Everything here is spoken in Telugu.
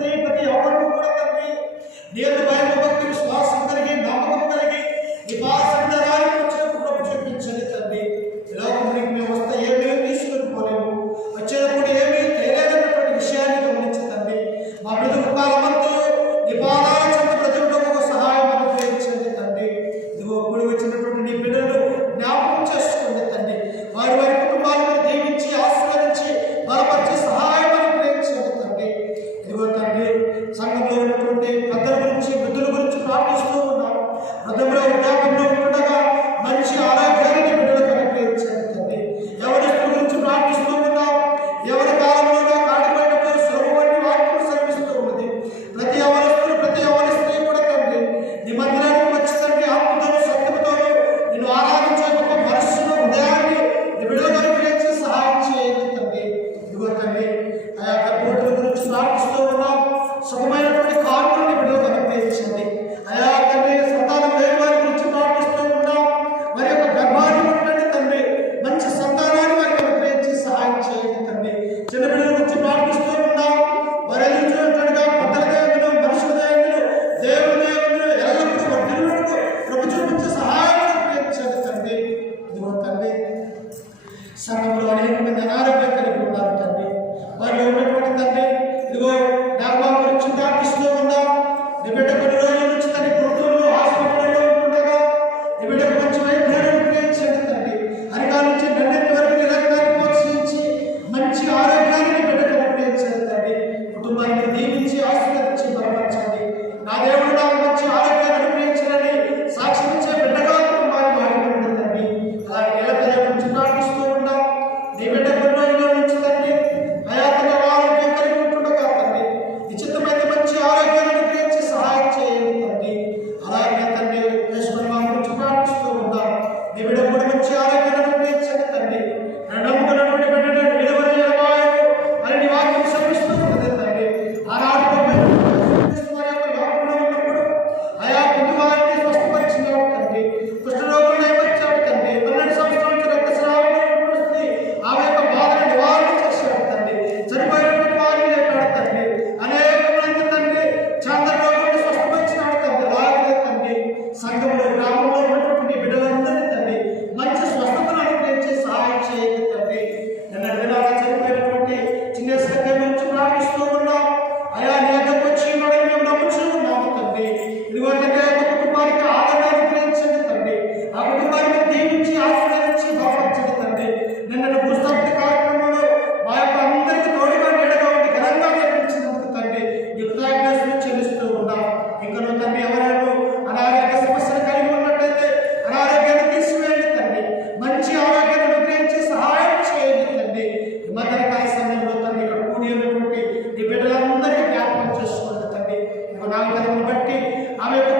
స్త్రీ ప్రతి ఎవరు కూడా తండ్రి నేను భక్తి విశ్వాసం కలిగి నమ్మకం కలిగి ఈ పాసందరానికి వచ్చినప్పుడు ప్రభు చూపించండి తండ్రి. లోకానికి మేము వస్తే ఏమీ తీసుకుని పోలేము, వచ్చేటప్పుడు ఏమీ తెలియనటువంటి విషయాన్ని గమనించండి. మా బ్రతుకు కాలమంతా నీ పాదాల చెంత ప్రజలకు సహాయం అనుగ్రహించండి తండ్రి. ఇదిగో కూడి వచ్చినటువంటి నీ బిడ్డలు జ్ఞాపకం చేసుకోండి తండ్రి. వారి వారి కుటుంబాలను దీవించి ఆశీర్వదించి బలపరిచి సహాయం అనుగ్రహించండి తండ్రి. ఇదిగో తండ్రి సంఘంలో ఉన్నటువంటి పెద్దల గురించి వృద్ధుల గురించి ప్రార్థిస్తూ ఉన్నాం. వృద్ధంలో వృద్ధాపంలో ఉండగా మంచి ఆరోగ్యాన్ని బిడ్డలకు అనుగ్రహించండి తండ్రి. ఎవరిస్తుల గురించి ప్రార్థిస్తూ ఉన్నాం. ఎవరి కాలంలో కాడిపోయినప్పుడు సులభమైన వాక్యం శ్రమిస్తూ ఉన్నది. ప్రతి అవరస్తులు ప్రతి అవరి స్త్రీ కూడా తండ్రి నీ మందిరానికి వచ్చి తండ్రి ఆత్మతోనూ సత్యముతోనూ నిన్ను ఆరాధించే గొప్ప మనస్సును హృదయాన్ని నీ బిడ్డలకు అనుగ్రహించి సహాయం చేయండి తండ్రి. ఇదిగో తండ్రి ఆయా గర్భవతుల గురించి ప్రార్థిస్తూ ఉన్నాం. సుఖమైనటువంటి కారణాన్ని బిడ్డలకు అనుగ్రహించండి. ఆయా తండ్రి సంతానం లేని వారి గురించి ప్రార్థిస్తూ ఉన్నాం. మరి యొక్క గర్భాన్ని ఉండండి తండ్రి, మంచి సంతానాన్ని వారికి అనుగ్రహించి సహాయం చేయండి తండ్రి. చిన్న బిడ్డల గురించి ప్రార్థిస్తూ ఉన్నాం. వారు ఎదుర్కొన్నట్టుగా పెద్దల దేవుడు మనుషుల దేవుడు దేవుని దేవుడు ఎల్లప్పుడూ వర్ధిల్లుటకు ప్రభు చూపించే సహాయం అనుగ్రహించండి తండ్రి. ఇదిగో తండ్రి సంఘంలో అనేక మంది అనారోగ్యం కలిగి ఉన్నారు తండ్రి. వారిలో ఉన్నటువంటి తండ్రి ఇదిగో డాక్టర్ గురించి ప్రార్థిస్తూ ఉన్నాం. నీ బిడ్డ కొన్ని రోజుల నుంచి తండ్రి గుంటూరులో హాస్పిటల్లో ఉంటుండగా నీ బిడ్డకు మంచి వైద్యాన్ని ఉపయోగించండి తండ్రి. అరికాల నుంచి గండెత్తి వరకు నీ రక్తాన్ని ప్రోత్సహించి మంచి ఆరోగ్యాన్ని నీ బిడ్డకు ఉపయోగించండి తండ్రి. కుటుంబాన్ని దీవించి ఆశీర్వదించి బలపరచండి. నా దేవుడు నాకు మంచి ఆరోగ్యాన్ని అనుగ్రహించాలని సాక్ష్యం ఇచ్చే బిడ్డగా కుటుంబాన్ని మారిపోయింది తండ్రి. అలాగే నిలకడ గురించి ప్రార్థిస్తూ ఉన్నాం. నీ బిడ్డ కొన్ని రోజుల నుంచి తండ్రి అయాతన ఆరోగ్యం కలిగి ఉంటుండగా తండ్రి నిశ్చితమైన మంచి ఆరోగ్యాన్ని అనుగ్రహించి సహాయం చేయండి తండ్రి. అలాగే తండ్రి యశ్వర్ మా గురించి ప్రార్థిస్తూ ఉన్నాం. నీ బిడ్డ కూడా మంచి ఆరోగ్యాన్ని అనుగ్రహించండి తండ్రి. నమ్ముకున్నటువంటి బిడ్డను విలువని ఎడబాయకు అని నీ వాక్యం శ్రమిస్తూ ఉన్నది తండ్రి. ఆనాడు లోకంలో ఉన్నప్పుడు ఆయా కుంటువారిని స్వస్థపరిచినాడు తండ్రి. కుష్ఠరోగులను నయపరిచాడు తండ్రి. 12 సంవత్సరాల నుంచి రక్తస్రావం వస్తుంది. ఆమె యొక్క బాధను నివారణ చేశాడు తండ్రి. చనిపోయినటువంటి వారిని లేపాడు తండ్రి. అనేక మంది తండ్రి చంద్ర రోగులను స్వస్థపరిచినాడు తండ్రి. అలాగే తండ్రి సంఘంలో గ్రామంలో ఉన్నటువంటి నీ బిడ్డలందరినీ తండ్రి మంచి స్వస్థతను అనుగ్రహించి సహాయం చేయండి తండ్రి. నిన్న దినాల చనిపోయినటువంటి చిన్న సంఖ్య గురించి ప్రార్థిస్తూ ఉన్నాం. అయా నీ దగ్గరకు వచ్చి ఉన్నాడని మేము నమ్ముచూ ఉన్నాము తండ్రి. ఇదిగో తండ్రి ఆ కుటుంబానికి ఆదరణ అనుగ్రహించండి తండ్రి. ఆ కుటుంబానికి దీవించి ఆశీర్వదించి బలపరచండి తండ్రి. నిన్న భూస్థాపిత కార్యక్రమంలో మా యొక్క అందరికీ తోడుగా నీడగా ఉండి ఘనంగా నిర్వహించినందుకు తండ్రి నీ కృతజ్ఞతలు చెల్లిస్తూ ఉన్నాం. ఇంకనూ తండ్రి ఎవరైనా అనారోగ్య సమస్యలు కలిగి ఉన్నట్లయితే అనారోగ్యాన్ని తీసివేయండి తండ్రి. మంచి ఆరోగ్యాన్ని అనుగ్రహించి సహాయం చేయండి తండ్రి. ఈ మధ్యకాల సమయంలో తండ్రి ఇక్కడ కూడి ఉన్నటువంటి నీ బిడ్డలందరికీ జ్ఞాపకం చేసుకోండి తండ్రి. నాలుగు బట్టి ఆమె యొక్క